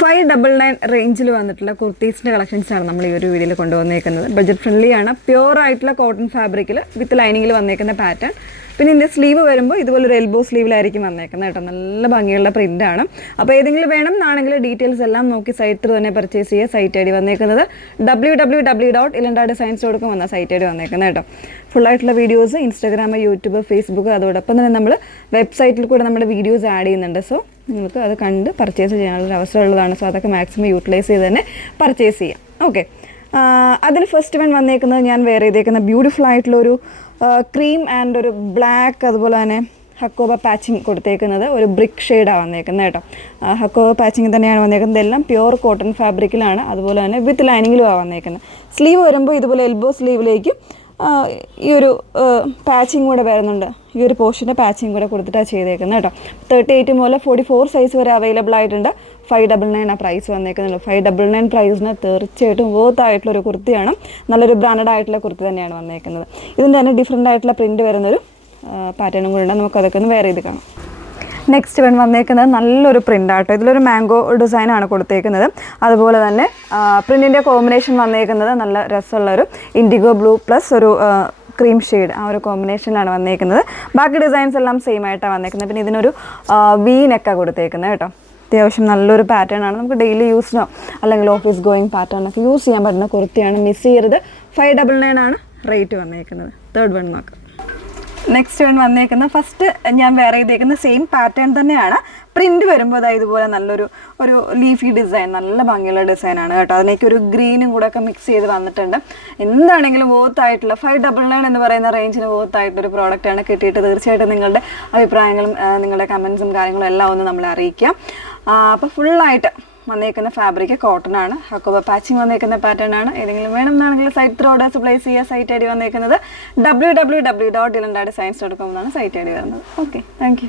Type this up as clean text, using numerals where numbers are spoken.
599 റേഞ്ചിൽ വന്നിട്ടുള്ള കുർത്തീസിൻ്റെ കളക്ഷൻസാണ് നമ്മൾ ഈ ഒരു വീഡിയോയിൽ കൊണ്ടുവന്നേക്കുന്നത്. ബഡ്ജറ്റ് ഫ്രണ്ട്ലി ആണ്, പ്യുവർ ആയിട്ടുള്ള കോട്ടൺ ഫാബ്രിക്കിൽ വിത്ത് ലൈനിങ്ങിൽ വന്നേക്കുന്ന പാറ്റേൺ. പിന്നെ ഇതിൻ്റെ സ്ലീവ് വരുമ്പോൾ ഇതുപോലൊരു എൽബോ സ്ലീവിലായിരിക്കും വന്നേക്കുന്നത് കേട്ടോ. നല്ല ഭംഗിയുള്ള പ്രിൻ്റാണ്. അപ്പോൾ ഏതെങ്കിലും വേണം എന്നാണെങ്കിൽ ഡീറ്റെയിൽസ് എല്ലാം നോക്കി സൈറ്റ് ത്രൂ തന്നെ പർച്ചേസ് ചെയ്യുക. സൈറ്റ് ഐ ഡി വന്നേക്കുന്നത് www.ilandadesigns.com എന്ന സൈറ്റ് ഐ ഡി വന്നേക്കുന്നത് കേട്ടോ. ഫുള്ളായിട്ടുള്ള വീഡിയോസ് ഇൻസ്റ്റാഗ്രാം, യൂട്യൂബ്, ഫേസ്ബുക്ക്, അതോടൊപ്പം തന്നെ നമ്മൾ വെബ്സൈറ്റിൽ കൂടെ നമ്മുടെ വീഡിയോസ് ആഡ് ചെയ്യുന്നുണ്ട്. സോ നിങ്ങൾക്ക് അത് കണ്ട് പർച്ചേസ് ചെയ്യാനുള്ള അവസരം ഉള്ളതാണ്. സോ അതൊക്കെ മാക്സിമം യൂട്ടിലൈസ് ചെയ്ത് തന്നെ പർച്ചേസ് ചെയ്യാം. ഓക്കെ, അതിൽ ഫസ്റ്റ് വൺ വന്നേക്കുന്നത് ഞാൻ വേറെ ചെയ്തേക്കുന്ന ബ്യൂട്ടിഫുൾ ആയിട്ടുള്ളൊരു ക്രീം ആൻഡ് ഒരു ബ്ലാക്ക്, അതുപോലെ തന്നെ ഹക്കോബ പാച്ചിങ് കൊടുത്തേക്കുന്നത് ഒരു ബ്രിക്ക് ഷെയ്ഡാണ് വന്നേക്കുന്നത് കേട്ടോ. ഹക്കോബ പാച്ചിങ് തന്നെയാണ് വന്നേക്കുന്നത്. എല്ലാം പ്യുവർ കോട്ടൺ ഫാബ്രിക്കിലാണ്, അതുപോലെ തന്നെ വിത്ത് ലൈനിങ്ങിലുമാണ് വന്നേക്കുന്നത്. സ്ലീവ് വരുമ്പോൾ ഇതുപോലെ എൽബോ സ്ലീവിലേക്ക് ഈ ഒരു പാച്ചിങ് കൂടെ വരുന്നുണ്ട്. ഈ ഒരു പോർഷൻ്റെ പാച്ചിങ് കൂടെ കൊടുത്തിട്ടാണ് ചെയ്തേക്കുന്നത് കേട്ടോ. 38 മുതൽ 44 സൈസ് വരെ അവൈലബിൾ ആയിട്ടുണ്ട്. 599 ആ പ്രൈസ് വന്നേക്കുന്നുള്ളൂ. 599 പ്രൈസിന് തീർച്ചയായിട്ടും വർത്ത് ആയിട്ടുള്ളൊരു കുർത്തിയാണ്. നല്ലൊരു ബ്രാൻഡഡ് ആയിട്ടുള്ള കുർത്തി തന്നെയാണ് വന്നേക്കുന്നത്. ഇതിൻ്റെ തന്നെ ഡിഫറെൻ്റ് ആയിട്ടുള്ള പ്രിൻറ്റ് വരുന്നൊരു പാറ്റേണും കൂടെ ഉണ്ട്. നമുക്കതൊക്കെ ഒന്ന് വേറെ ചെയ്ത് കാണാം. നെക്സ്റ്റ് വൺ വന്നേക്കുന്നത് നല്ലൊരു പ്രിൻ്റാട്ടോ. ഇതിലൊരു മാംഗോ ഡിസൈനാണ് കൊടുത്തേക്കുന്നത്. അതുപോലെ തന്നെ പ്രിൻറ്റിൻ്റെ കോമ്പിനേഷൻ വന്നേക്കുന്നത് നല്ല രസമുള്ളൊരു ഇൻഡിഗോ ബ്ലൂ പ്ലസ് ഒരു ക്രീം ഷെയ്ഡ്, ആ ഒരു കോമ്പിനേഷനിലാണ് വന്നേക്കുന്നത്. ബാക്കി ഡിസൈൻസ് എല്ലാം സെയിം ആയിട്ടാണ് വന്നേക്കുന്നത്. പിന്നെ ഇതിനൊരു വി നെക്കാണ് കൊടുത്തേക്കുന്നത് കേട്ടോ. അത്യാവശ്യം നല്ലൊരു പാറ്റേൺ ആണ്. നമുക്ക് ഡെയിലി യൂസിനോ അല്ലെങ്കിൽ ഓഫീസ് ഗോയിങ് പാറ്റേണൊക്കെ യൂസ് ചെയ്യാൻ പറ്റുന്ന കുർത്തിയാണ്. മിസ് ചെയ്യരുത്. 599 ആണ് റേറ്റ് വന്നേക്കുന്നത്. തേർഡ് വൺ നോക്കാം. നെക്സ്റ്റ് വൺ വന്നേക്കുന്ന ഫസ്റ്റ് ഞാൻ വേറെ ചെയ്തേക്കുന്ന സെയിം പാറ്റേൺ തന്നെയാണ്. പ്രിൻറ്റ് വരുമ്പോൾ അതായത് ഇതുപോലെ നല്ലൊരു ലീഫി ഡിസൈൻ, നല്ല ഭംഗിയുള്ള ഡിസൈനാണ് കേട്ടോ. അതിലേക്ക് ഒരു ഗ്രീനും കൂടെ ഒക്കെ മിക്സ് ചെയ്ത് വന്നിട്ടുണ്ട്. എന്താണെങ്കിലും വർത്ത് ആയിട്ടുള്ള 599 എന്ന് പറയുന്ന റേഞ്ചിന് വർത്ത് ആയിട്ടൊരു പ്രോഡക്റ്റാണ് കിട്ടിയിട്ട്. തീർച്ചയായിട്ടും നിങ്ങളുടെ അഭിപ്രായങ്ങളും നിങ്ങളുടെ കമൻസും കാര്യങ്ങളും എല്ലാം ഒന്ന് നമ്മളെ അറിയിക്കാം. അപ്പോൾ ഫുള്ളായിട്ട് വന്നേക്കുന്ന ഫാബ്രിക് കോട്ടൺ ആണ്. ഹക്കോബ പാച്ചിങ് വന്നേക്കുന്ന പാറ്റേൺ ആണ്. ഏതെങ്കിലും വേണമെന്നാണെങ്കിൽ സൈറ്റ് ത്രൂ ഓർഡേഴ്സ് പ്ലേസ് ചെയ്യുക. സൈറ്റ് ഐ ഡി വന്നേക്കുന്നത് www.ilandadesigns.com എന്നാണ് സൈറ്റ് ഐ ഡി വരുന്നത്. Okay, thank you.